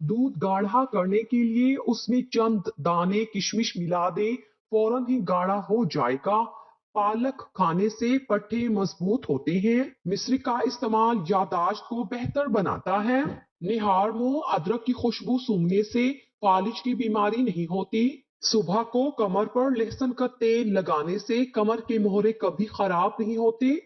दूध गाढ़ा करने के लिए उसमें चंद दाने किशमिश मिला दे, फौरन ही गाढ़ा हो जाएगा। पालक खाने से पट्टे मजबूत होते हैं। मिश्री का इस्तेमाल याददाश्त को बेहतर बनाता है। निहारमो अदरक की खुशबू सूंघने से फालिज की बीमारी नहीं होती। सुबह को कमर पर लहसुन का तेल लगाने से कमर के मोहरे कभी खराब नहीं होते।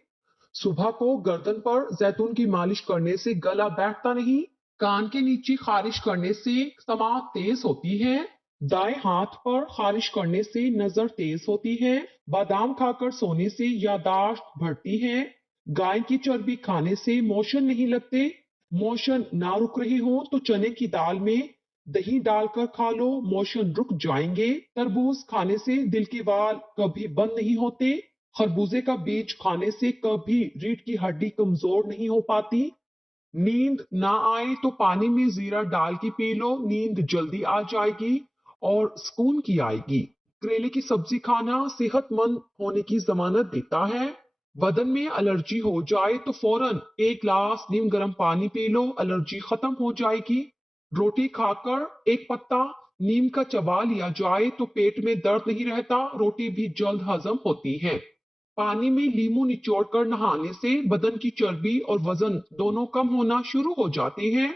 सुबह को गर्दन पर जैतून की मालिश करने से गला बैठता नहीं। कान के नीचे खारिश करने से समात तेज होती है। दाएं हाथ पर खारिश करने से नजर तेज होती है। बादाम खाकर सोने से यादाश्त बढ़ती है। गाय की चर्बी खाने से मोशन नहीं लगते। मोशन ना रुक रहे हो तो चने की दाल में दही डालकर खा लो, मोशन रुक जाएंगे। तरबूज खाने से दिल के वाल कभी बंद नहीं होते। खरबूजे का बीज खाने से कभी रीढ़ की हड्डी कमजोर नहीं हो पाती। नींद ना आए तो पानी में जीरा डाल के पी लो, नींद जल्दी आ जाएगी और सुकून की आएगी। करेले की सब्जी खाना सेहतमंद होने की जमानत देता है। बदन में एलर्जी हो जाए तो फौरन एक गिलास नीम गर्म पानी पी लो, एलर्जी खत्म हो जाएगी। रोटी खाकर एक पत्ता नीम का चबा लिया जाए तो पेट में दर्द नहीं रहता, रोटी भी जल्द हजम होती है। पानी में लीमू निचोड़कर नहाने से बदन की चर्बी और वजन दोनों कम होना शुरू हो जाते हैं।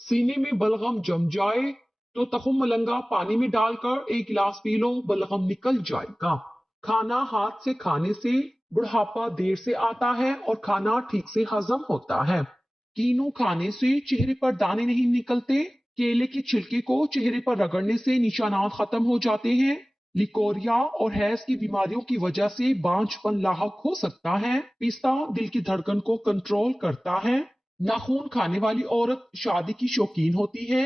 सीने में बलगम जम जाए तो तखुम मलंगा पानी में डालकर एक गिलास पी लो, बलगम निकल जाएगा। खाना हाथ से खाने से बुढ़ापा देर से आता है और खाना ठीक से हजम होता है। कीनू खाने से चेहरे पर दाने नहीं निकलते। केले के छिलके को चेहरे पर रगड़ने से निशानात खत्म हो जाते हैं। लिकोरिया और हैज की बीमारियों की वजह से बांझपन लाहक हो सकता है। पिस्ता दिल की धड़कन को कंट्रोल करता है। नाखून खाने वाली औरत शादी की शौकीन होती है।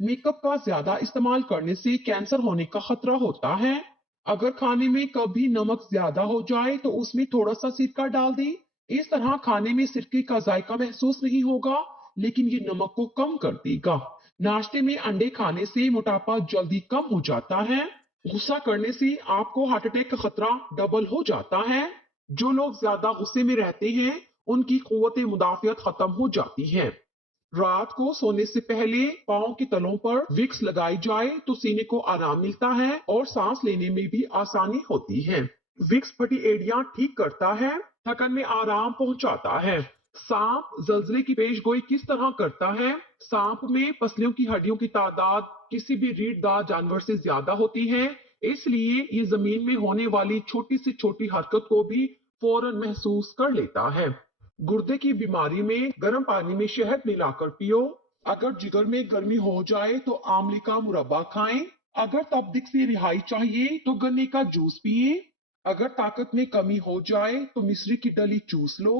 मेकअप का ज्यादा इस्तेमाल करने से कैंसर होने का खतरा होता है। अगर खाने में कभी नमक ज्यादा हो जाए तो उसमें थोड़ा सा सिरका डाल दें। इस तरह खाने में सिरके का जायका महसूस नहीं होगा, लेकिन ये नमक को कम कर देगा। नाश्ते में अंडे खाने से मोटापा जल्दी कम हो जाता है। गुस्सा करने से आपको हार्ट अटैक का खतरा डबल हो जाता है। जो लोग ज्यादा गुस्से में रहते हैं उनकी कुव्वत मुदाफियत खत्म हो जाती है। रात को सोने से पहले पाँव के तलों पर विक्स लगाई जाए तो सीने को आराम मिलता है और सांस लेने में भी आसानी होती है। विक्स फटी एड़ियां ठीक करता है, थकन में आराम पहुंचाता है। सांप जलजले की पेशगोई किस तरह करता है? सांप में पसलियों की हड्डियों की तादाद किसी भी रीढ़दार जानवर से ज्यादा होती है, इसलिए ये जमीन में होने वाली छोटी से छोटी हरकत को भी फौरन महसूस कर लेता है। गुर्दे की बीमारी में गर्म पानी में शहद मिलाकर पियो। अगर जिगर में गर्मी हो जाए तो आंवले का मुरब्बा खाएं। अगर तपदिक से रिहाई चाहिए तो गन्ने का जूस पिए। अगर ताकत में कमी हो जाए तो मिश्री की डली चूस लो।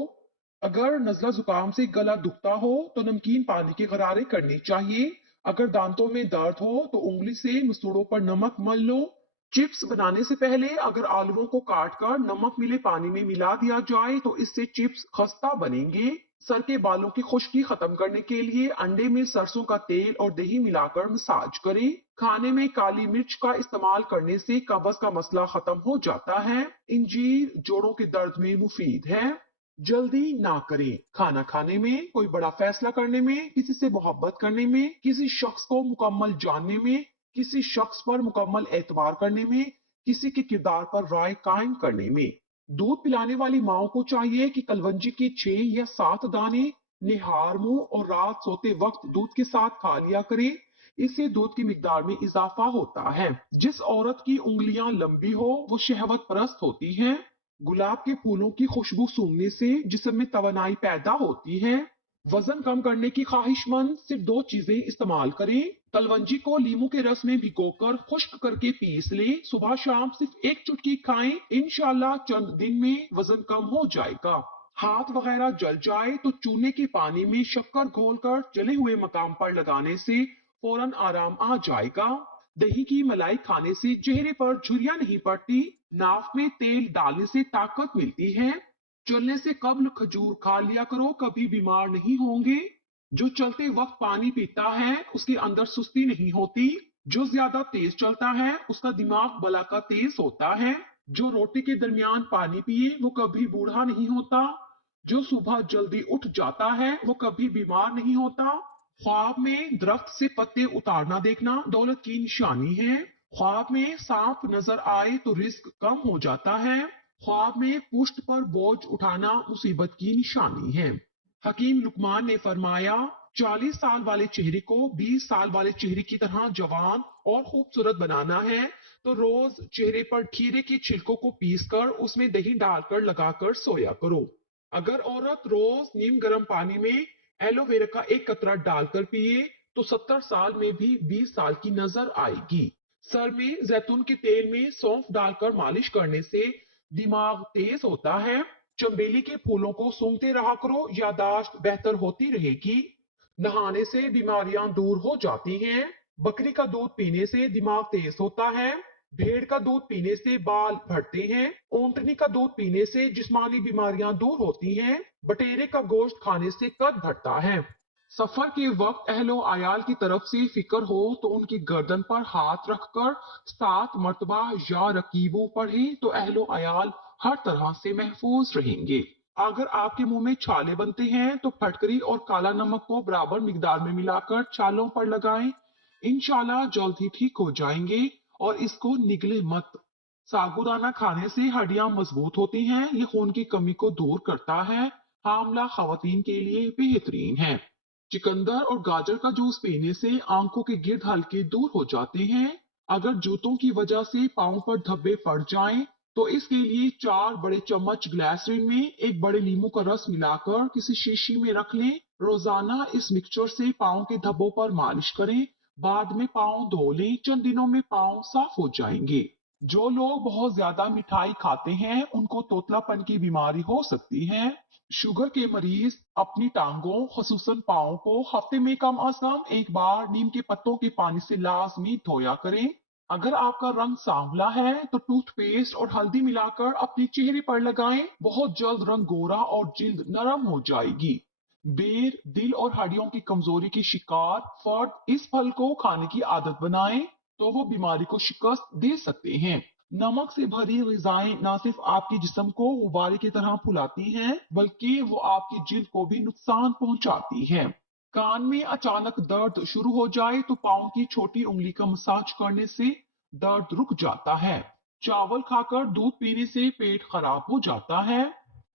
अगर नजला जुकाम से गला दुखता हो तो नमकीन पानी के गरारे करने चाहिए। अगर दांतों में दर्द हो तो उंगली से मसूड़ों पर नमक मल लो। चिप्स बनाने से पहले अगर आलूओं को काटकर नमक मिले पानी में मिला दिया जाए तो इससे चिप्स खस्ता बनेंगे। सर के बालों की खुश्की खत्म करने के लिए अंडे में सरसों का तेल और दही मिलाकर मसाज करें। खाने में काली मिर्च का इस्तेमाल करने से कब्ज का मसला खत्म हो जाता है। इंजीर जोड़ों के दर्द में मुफीद है। जल्दी ना करें। खाना खाने में, कोई बड़ा फैसला करने में, किसी से मोहब्बत करने में, किसी शख्स को मुकम्मल जानने में, किसी शख्स पर मुकम्मल एतबार करने में, किसी के किरदार पर राय कायम करने में। दूध पिलाने वाली माओ को चाहिए कि कलवंजी के 6 या 7 दाने निहार मुंह और रात सोते वक्त दूध के साथ खा लिया करे। इससे दूध की मिकदार में इजाफा होता है। जिस औरत की उंगलियां लंबी हो वो शहवत परस्त होती है। गुलाब के फूलों की खुशबू सूंघने से जिस्म में तवानाई पैदा होती है। वजन कम करने की ख्वाहिशमंद सिर्फ 2 चीजें इस्तेमाल करें। कलवंजी को लीमू के रस में भिगोकर खुश्क करके पीस ले, सुबह शाम सिर्फ एक चुटकी खाएं, इंशाल्लाह चंद दिन में वजन कम हो जाएगा। हाथ वगैरह जल जाए तो चूने के पानी में शक्कर घोलकर जले हुए मकाम पर लगाने से फौरन आराम आ जाएगा। दही की मलाई खाने से चेहरे पर झुर्रियां नहीं पड़ती। नाक में तेल डालने से ताकत मिलती है। चलने से कब्ल खजूर खा लिया करो, कभी बीमार नहीं होंगे। जो चलते वक्त पानी पीता है उसके अंदर सुस्ती नहीं होती। जो ज्यादा तेज चलता है उसका दिमाग बला का तेज होता है। जो रोटी के दरमियान पानी पिए वो कभी बूढ़ा नहीं होता। जो सुबह जल्दी उठ जाता है वो कभी बीमार नहीं होता। ख्वाब में दरख्त से पत्ते उतारना देखना दौलत की निशानी है। ख्वाब में सांप नजर आए तो रिस्क कम हो जाता है। ख्वाब में पुश्त पर बोझ उठाना मुसीबत की निशानी है। हकीम लुकमान ने फरमाया, 40 साल वाले चेहरे को 20 साल वाले चेहरे की तरह जवान और खूबसूरत बनाना है तो रोज चेहरे पर खीरे के छिलकों को पीसकर उसमें दही डालकर लगाकर सोया करो। अगर औरत रोज नीम गर्म पानी में एलोवेरा का एक कतरा डालकर पिए तो 70 साल में भी 20 साल की नजर आएगी। सर में जैतून के तेल में सौंफ डालकर मालिश करने से दिमाग तेज होता है। चमेली के फूलों को सूंघते रहा करो, यादाश्त बेहतर होती रहेगी। नहाने से बीमारियां दूर हो जाती हैं। बकरी का दूध पीने से दिमाग तेज होता है। भेड़ का दूध पीने से बाल बढ़ते हैं। ऊंटनी का दूध पीने से जिस्मानी बीमारियां दूर होती हैं। बटेरे का गोश्त खाने से कद बढ़ता है। सफर के वक्त अहलो अयाल की तरफ से फिक्र हो तो उनकी गर्दन पर हाथ रखकर 7 मरतबा या रकीबू पढ़े तो अहलो अयाल हर तरह से महफूज रहेंगे। अगर आपके मुंह में छाले बनते हैं तो फटकरी और काला नमक को बराबर मिकदार में मिलाकर छालों पर लगाएं। इंशाल्लाह जल्द ही ठीक हो जाएंगे। और इसको निगले मत। साबूदाना खाने से हड्डियां मजबूत होती हैं। ये खून की कमी को दूर करता है। हामला खवातीन के लिए बेहतरीन है। चिकंदर और गाजर का जूस पीने से आंखों के गिर्द हल्के दूर हो जाते हैं। अगर जूतों की वजह से पांव पर धब्बे पड़ जाएं, तो इसके लिए 4 बड़े चम्मच ग्लिसरीन में एक बड़े नींबू का रस मिलाकर किसी शीशी में रख लें। रोजाना इस मिक्सचर से पांव के धब्बों पर मालिश करें। बाद में पांव धो लें, चंद दिनों में पांव साफ हो जाएंगे। जो लोग बहुत ज्यादा मिठाई खाते हैं उनको तोतलापन की बीमारी हो सकती है। शुगर के मरीज अपनी टांगों खसूसन पाँव को हफ्ते में कम अज कम एक बार नीम के पत्तों के पानी से लाजमी धोया करें। अगर आपका रंग सांवला है तो टूथपेस्ट और हल्दी मिलाकर अपने चेहरे पर लगाएं। बहुत जल्द रंग गोरा और जिल्द नरम हो जाएगी। बेर, दिल और हड्डियों की कमजोरी की शिकार फर्द इस फल को खाने की आदत बनाएं तो वो बीमारी को शिकस्त दे सकते हैं। नमक से भरी ग़िज़ाएं न सिर्फ आपके जिस्म को गुब्बारे की तरह फुलाती हैं, बल्कि वो आपकी जिल्द को भी नुकसान पहुंचाती हैं। कान में अचानक दर्द शुरू हो जाए तो पाँव की छोटी उंगली का मसाज करने से दर्द रुक जाता है। चावल खाकर दूध पीने से पेट खराब हो जाता है।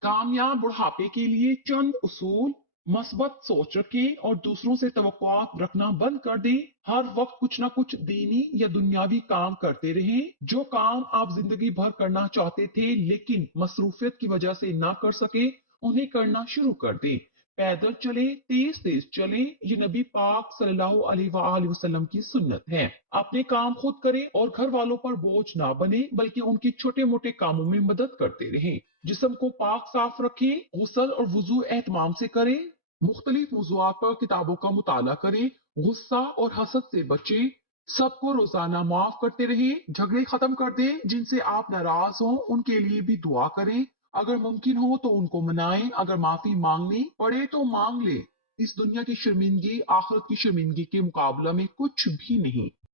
कामयाब बुढ़ापे के लिए चंद उसूल। मस्बत सोच रखें और दूसरों से तवक्कुआत रखना बंद कर दें। हर वक्त कुछ ना कुछ दीनी या दुनियावी काम करते रहें। जो काम आप जिंदगी भर करना चाहते थे लेकिन मसरूफियत की वजह से ना कर सके, उन्हें करना शुरू कर दें। पैदल चले, तेज तेज चले, ये नबी पाक सल्लल्लाहु अलैहि वसल्लम की सुन्नत है। अपने काम खुद करें और घर वालों पर बोझ ना बने, बल्कि उनके छोटे मोटे कामों में मदद करते रहें। जिस्म को पाक साफ रखें, गुस्ल और वुजू एहतमाम से करें। मुख्तलिफ मौज़ूआत पर किताबों का मुताला करें। गुस्सा और हसद से बचें। सबको रोजाना माफ करते रहें। झगड़े खत्म कर दें। जिनसे आप नाराज हों उनके लिए भी दुआ करें। अगर मुमकिन हो तो उनको मनाएं। अगर माफी मांगनी पड़े तो मांग ले। इस दुनिया की शर्मिंदगी आखिरत की शर्मिंदगी के मुकाबला में कुछ भी नहीं।